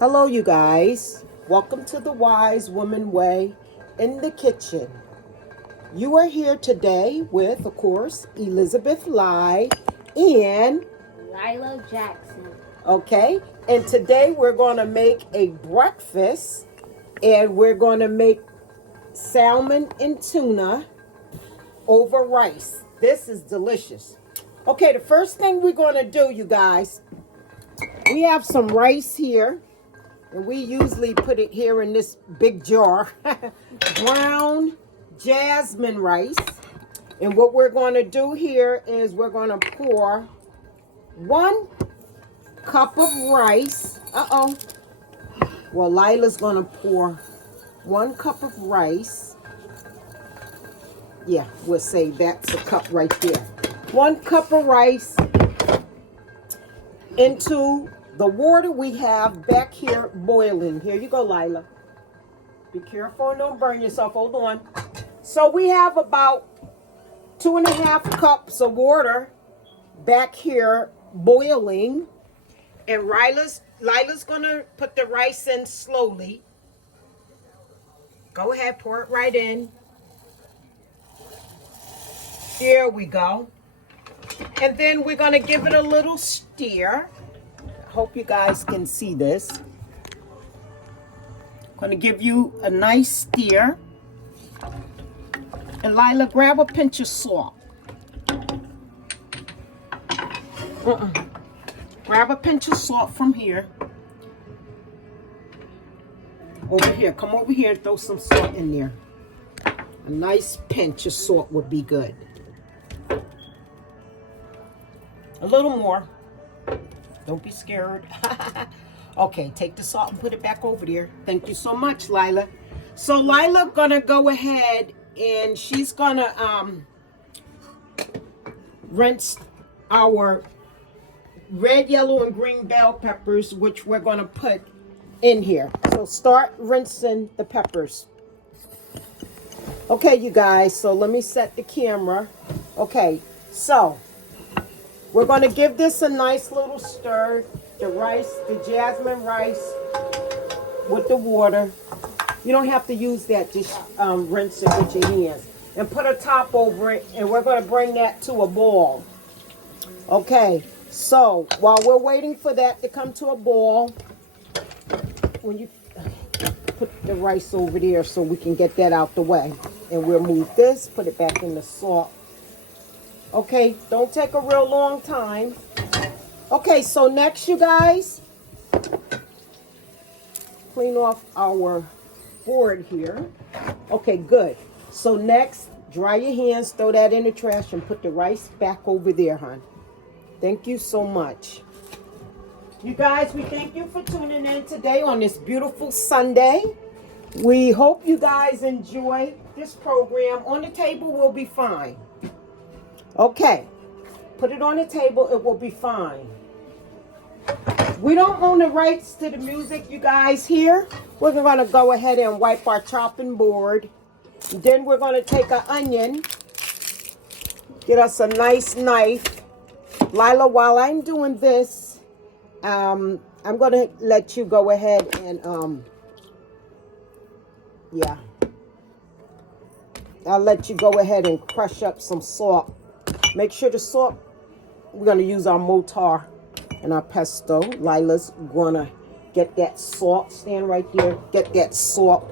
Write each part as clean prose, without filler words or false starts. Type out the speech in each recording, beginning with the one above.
Hello, you guys. Welcome to the Wise Woman Way in the kitchen. You are here today with, of course, Elizabeth Lai and Lila Jackson. Okay, and today we're going to make a breakfast, and we're going to make salmon and tuna over rice. This is delicious. Okay, the first thing we're going to do, you guys, we have some rice here. And we usually put it here in this big jar. Brown jasmine rice. And what we're going to do here is we're going to pour 1 cup of rice. Well, Lila's going to pour 1 cup of rice. Yeah, we'll say that's a cup right there. 1 cup of rice into the water we have back here boiling. Here you go, Lila. Be careful and don't burn yourself. Hold on. So we have about 2.5 cups of water back here boiling. And Lila's going to put the rice in slowly. Go ahead, pour it right in. Here we go. And then we're going to give it a little stir. Hope you guys can see this. I'm going to give you a nice stir. And Lila, grab a pinch of salt. Grab a pinch of salt from here. Over here. Come over here and throw some salt in there. A nice pinch of salt would be good. A little more. Don't be scared. Okay, take the salt and put it back over there. Thank you so much, Lila. So Lila gonna go ahead and she's gonna rinse our red, yellow, and green bell peppers, which we're gonna put in here. So start rinsing the peppers. Okay, you guys, so let me set the camera. Okay, so we're going to give this a nice little stir. The rice, the jasmine rice with the water. You don't have to use that. Just rinse it with your hands. And put a top over it. And we're going to bring that to a boil. Okay. So while we're waiting for that to come to a boil, when you put the rice over there so we can get that out the way. And we'll move this. Put it back in the salt. Okay, don't take a real long time. Okay, so next, you guys, clean off our board here. Okay, good. So next, dry your hands, throw that in the trash, and put the rice back over there, hon. Thank you so much. You guys, we thank you for tuning in today on this beautiful Sunday. We hope you guys enjoy this program. On the table will be fine. Okay, put it on the table, it will be fine. We don't own the rights to the music, you guys, here. We're going to go ahead and wipe our chopping board. Then we're going to take an onion, get us a nice knife. Lila, while I'm doing this, I'm going to let you go ahead and, I'll let you go ahead and crush up some salt. Make sure the salt, we're going to use our mortar and our pesto. Lila's going to get that salt, stand right there, get that salt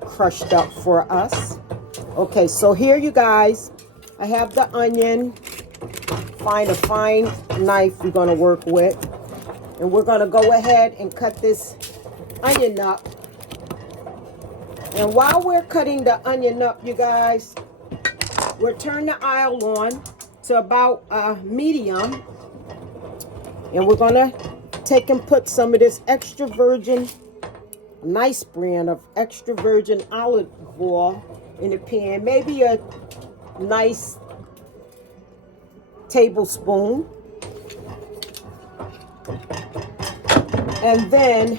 crushed up for us. Okay, so here you guys, I have the onion. Find a fine knife we're going to work with. And we're going to go ahead and cut this onion up. And while we're cutting the onion up, you guys, we'll turn the oil on to about medium. And we're going to take and put some of this extra virgin, nice brand of extra virgin olive oil in the pan. Maybe a nice tablespoon. And then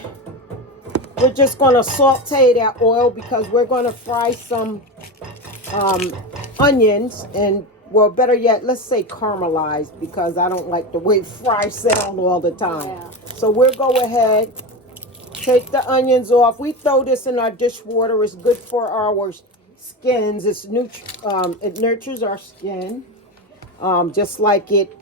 we're just going to saute that oil because we're going to fry some onions, and well, better yet, let's say caramelized, because I don't like the way fries sound all the time. Yeah. So we'll go ahead, take the onions off. We throw this in our dishwater. It's good for our skins. It nurtures our skin, just like it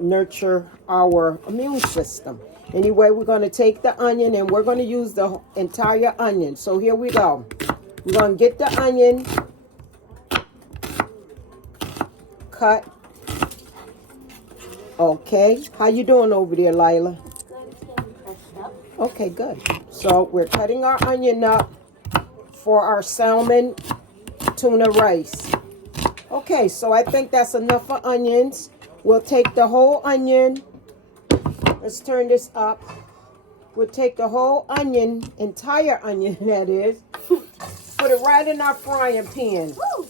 nurture our immune system. Anyway, we're going to take the onion and we're going to use the entire onion. So here we go. We're going to get the onion cut. Okay. How you doing over there, Lila? Good, it's getting pressed up. Okay, good. So we're cutting our onion up for our salmon tuna rice. Okay, so I think that's enough for onions. We'll take the whole onion. Let's turn this up. We'll take the whole onion, entire onion that is, put it right in our frying pan. Woo!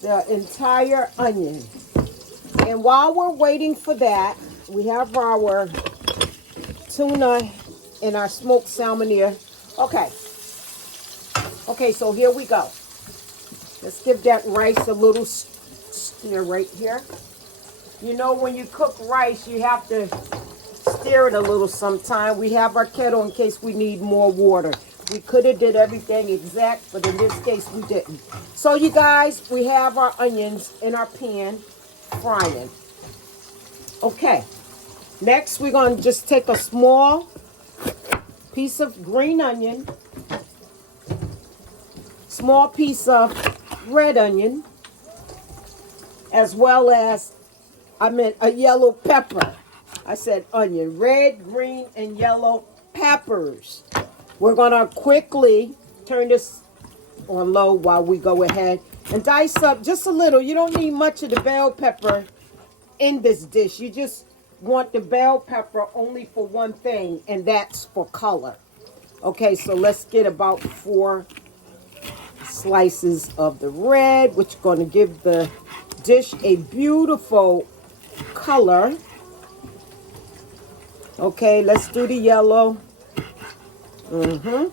The entire onion. And while we're waiting for that, we have our tuna and our smoked salmon here. Okay. Okay, so here we go. Let's give that rice a little stir right here. You know, when you cook rice, you have to stir it a little sometime. We have our kettle in case we need more water. We could have did everything exact, but in this case we didn't. So you guys, we have our onions in our pan frying. Okay. Next, we're going to just take a small piece of green onion, small piece of red onion, as well as, a yellow pepper. I said onion. Red, green, and yellow peppers. We're going to quickly turn this on low while we go ahead and dice up just a little. You don't need much of the bell pepper in this dish. You just want the bell pepper only for one thing, and that's for color. Okay, so let's get about 4 slices of the red, which is going to give the dish a beautiful color. Okay, let's do the yellow. And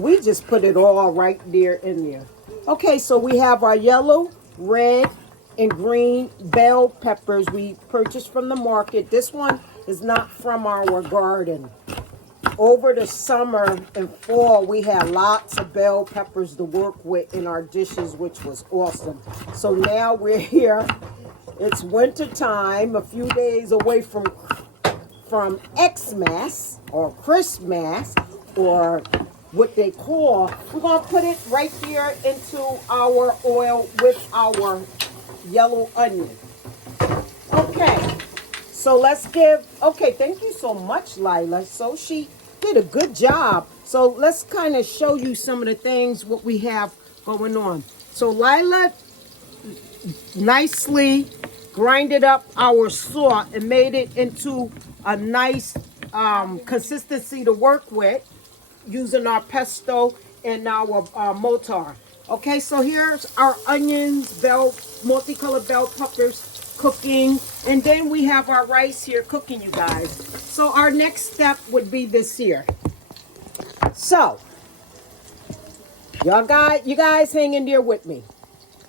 we just put it all right there in there. Okay, so we have our yellow, red, and green bell peppers we purchased from the market. This one is not from our garden. Over the summer and fall, we had lots of bell peppers to work with in our dishes, which was awesome. So now we're here. It's winter time, a few days away from Xmas or Christmas, or what they call. We're going to put it right here into our oil with our yellow onion. Okay, so okay, thank you so much, Lila. So she did a good job. So let's kind of show you some of the things, what we have going on. So Lila nicely grinded up our salt and made it into a nice consistency to work with, using our pesto and our mortar. Okay, so here's our onions, multicolored bell peppers cooking, and then we have our rice here cooking, you guys. So our next step would be this here. So you guys hang in there with me,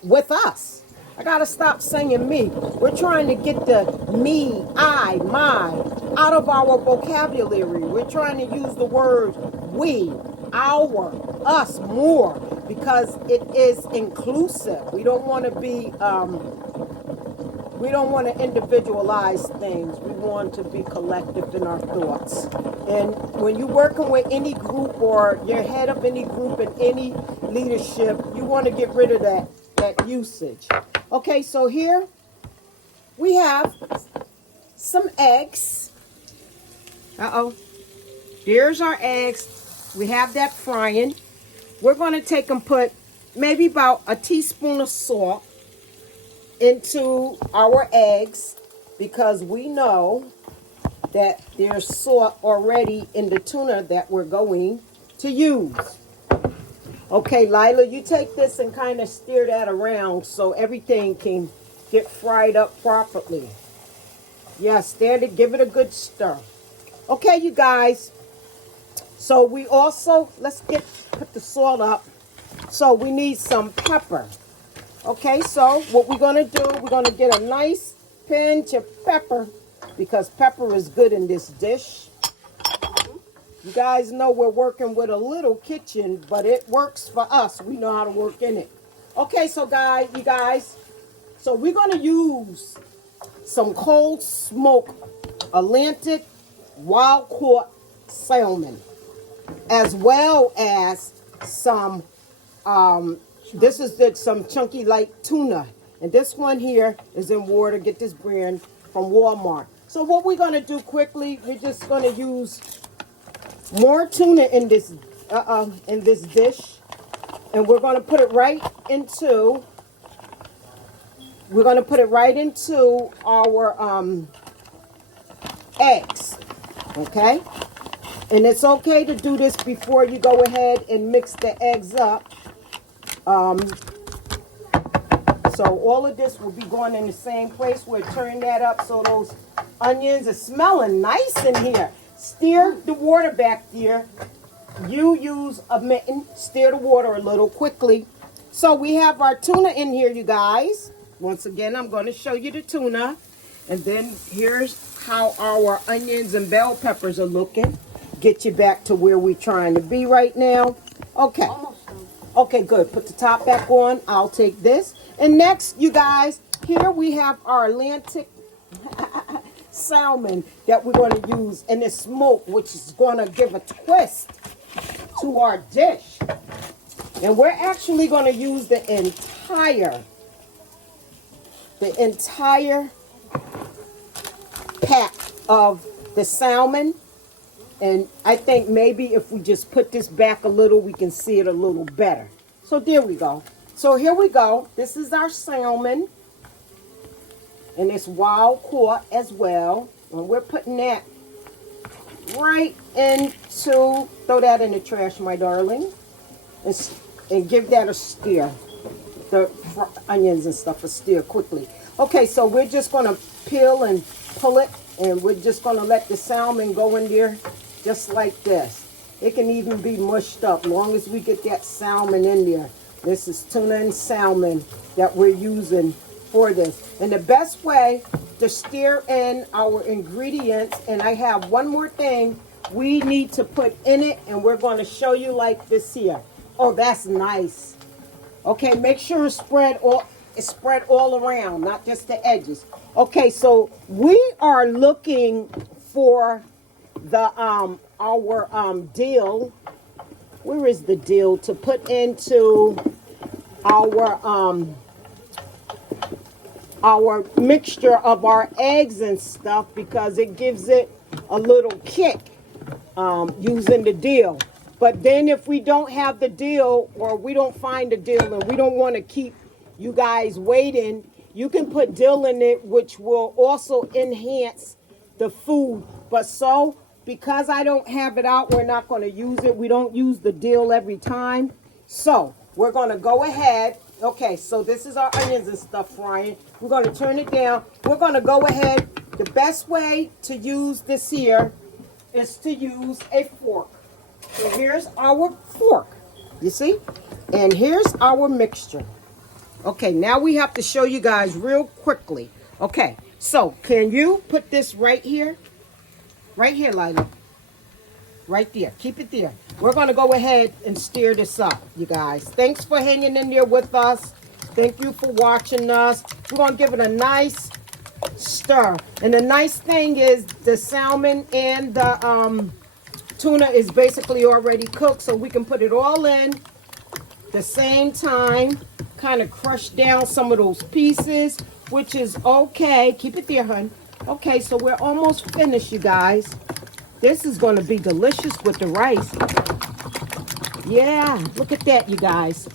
with us. I gotta stop saying me. We're trying to get the me, I, my out of our vocabulary. We're trying to use the word we, our, us more, because it is inclusive. We don't want to be, we don't want to individualize things. We want to be collective in our thoughts. And when you're working with any group or you're head of any group in any leadership, you want to get rid of that usage. Okay, so here we have some eggs. There's our eggs. We have that frying. We're going to take and put maybe about a teaspoon of salt into our eggs, because we know that there's salt already in the tuna that we're going to use. Okay, Lila, you take this and kind of stir that around so everything can get fried up properly. Yes, give it a good stir. Okay, you guys. So we also, put the salt up. So we need some pepper. Okay, so what we're gonna do, we're gonna get a nice pinch of pepper because pepper is good in this dish. You guys know we're working with a little kitchen, but it works for us. We know how to work in it. Okay, so you guys, so we're gonna use some cold smoke Atlantic wild caught salmon, as well as some some chunky light tuna, and this one here is in water. Get this brand from Walmart. So what we're gonna do quickly, we're just gonna use more tuna in this dish, and we're gonna put it right into our eggs. Okay, and it's okay to do this before you go ahead and mix the eggs up. So all of this will be going in the same place. We'll turn that up so those onions are smelling nice in here. Stir the water back there. You use a mitten, stir the water a little quickly. So we have our tuna in here, you guys. Once again, I'm going to show you the tuna. And then here's how our onions and bell peppers are looking. Get you back to where we're trying to be right now. Okay. Okay, good. Put the top back on. I'll take this. And next, you guys, here we have our Atlantic salmon that we're going to use in the smoke, which is going to give a twist to our dish. And we're actually going to use the entire pack of the salmon. And I think maybe if we just put this back a little, we can see it a little better. So there we go. So here we go. This is our salmon. And it's wild caught as well. And we're putting that right into, throw that in the trash, my darling. And give that a stir. The onions and stuff a stir quickly. Okay, so we're just going to peel and pull it. And we're just going to let the salmon go in there just like this. It can even be mushed up, long as we get that salmon in there. This is tuna and salmon that we're using for this. And the best way to stir in our ingredients, and I have one more thing we need to put in it, and we're going to show you like this here. Oh, that's nice. Okay, make sure it's spread all around, not just the edges. Okay, so we are looking for the our dill. Where is the dill to put into our mixture of our eggs and stuff, because it gives it a little kick using the dill. But then if we don't have the dill, or we don't find the dill, and we don't want to keep you guys waiting, you can put dill in it, which will also enhance the food. But so, because I don't have it out, we're not going to use it. We don't use the dill every time. So we're going to go ahead. Okay, so this is our onions and stuff frying. We're going to turn it down. We're going to go ahead. The best way to use this here is to use a fork. So here's our fork, you see? And here's our mixture. Okay, now we have to show you guys real quickly. Okay, so can you put this right here? Right here, Lila. Right there. Keep it there. We're going to go ahead and stir this up, you guys. Thanks for hanging in there with us. Thank you for watching us. We're going to give it a nice stir. And the nice thing is the salmon and the tuna is basically already cooked, so we can put it all in the same time. Kind of crush down some of those pieces, which is okay. Keep it there, hun. Okay, so we're almost finished, you guys. This is going to be delicious with the rice. Yeah, look at that, you guys.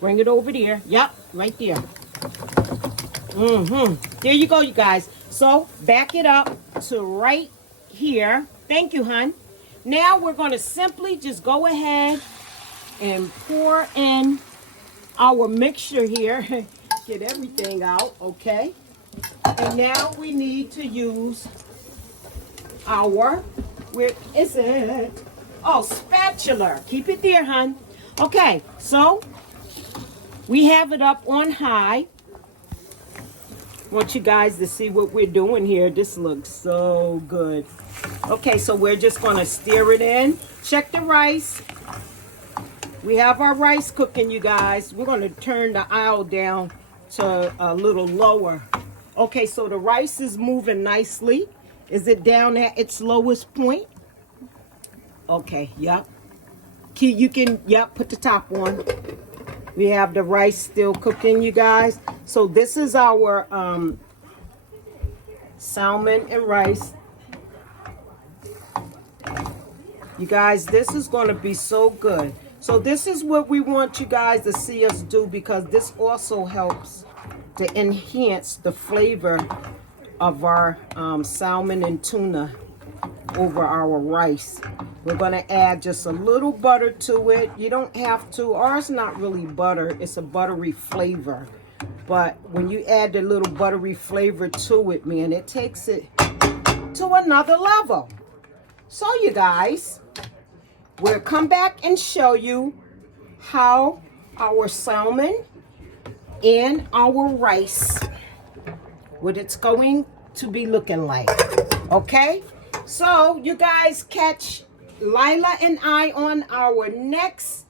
Bring it over there. Yep, right there. There you go, you guys. So back it up to right here. Thank you, hun. Now we're going to simply just go ahead and pour in our mixture here. Get everything out, okay? And now we need to use our, where is it? Oh, spatula. Keep it there, hun. Okay, so We have it up on high. Want you guys to see what we're doing here. This looks so good. Okay, so we're just going to stir it in. Check the rice. We have our rice cooking, you guys. We're going to turn the aisle down to a little lower. Okay, so the rice is moving nicely. Is it down at its lowest point? Okay, yep. You can, yep, put the top on. We have the rice still cooking, you guys. So this is our salmon and rice. You guys, this is going to be so good. So this is what we want you guys to see us do, because this also helps to enhance the flavor of our salmon and tuna over our rice. We're going to add just a little butter to it. You don't have to. Ours not really butter. It's a buttery flavor. But when you add the little buttery flavor to it, man, it takes it to another level. So you guys, we'll come back and show you how our salmon and our rice, what it's going to be looking like. Okay? So you guys catch Lila and I on our next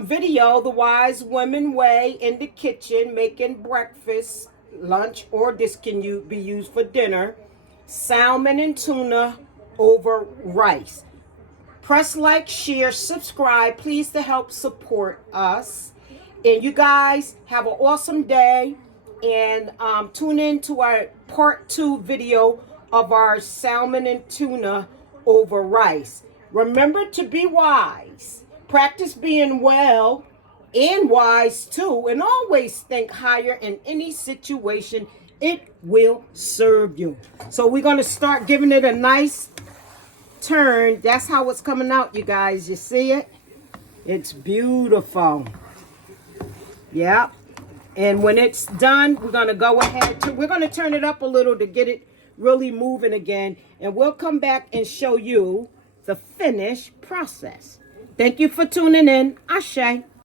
video, The Wise Women Way in the kitchen, making breakfast, lunch, or this can be used for dinner. Salmon and tuna over rice. Press like, share, subscribe, please, to help support us. And you guys have an awesome day. And tune in to our part 2 video of our salmon and tuna over rice. Remember to be wise. Practice being well and wise too. And always think higher in any situation. It will serve you. So we're going to start giving it a nice turn. That's how it's coming out, you guys. You see it? It's beautiful. Yep. And when it's done, we're going to go ahead we're going to turn it up a little to get it really moving again. And we'll come back and show you the finished process. Thank you for tuning in. Ashe.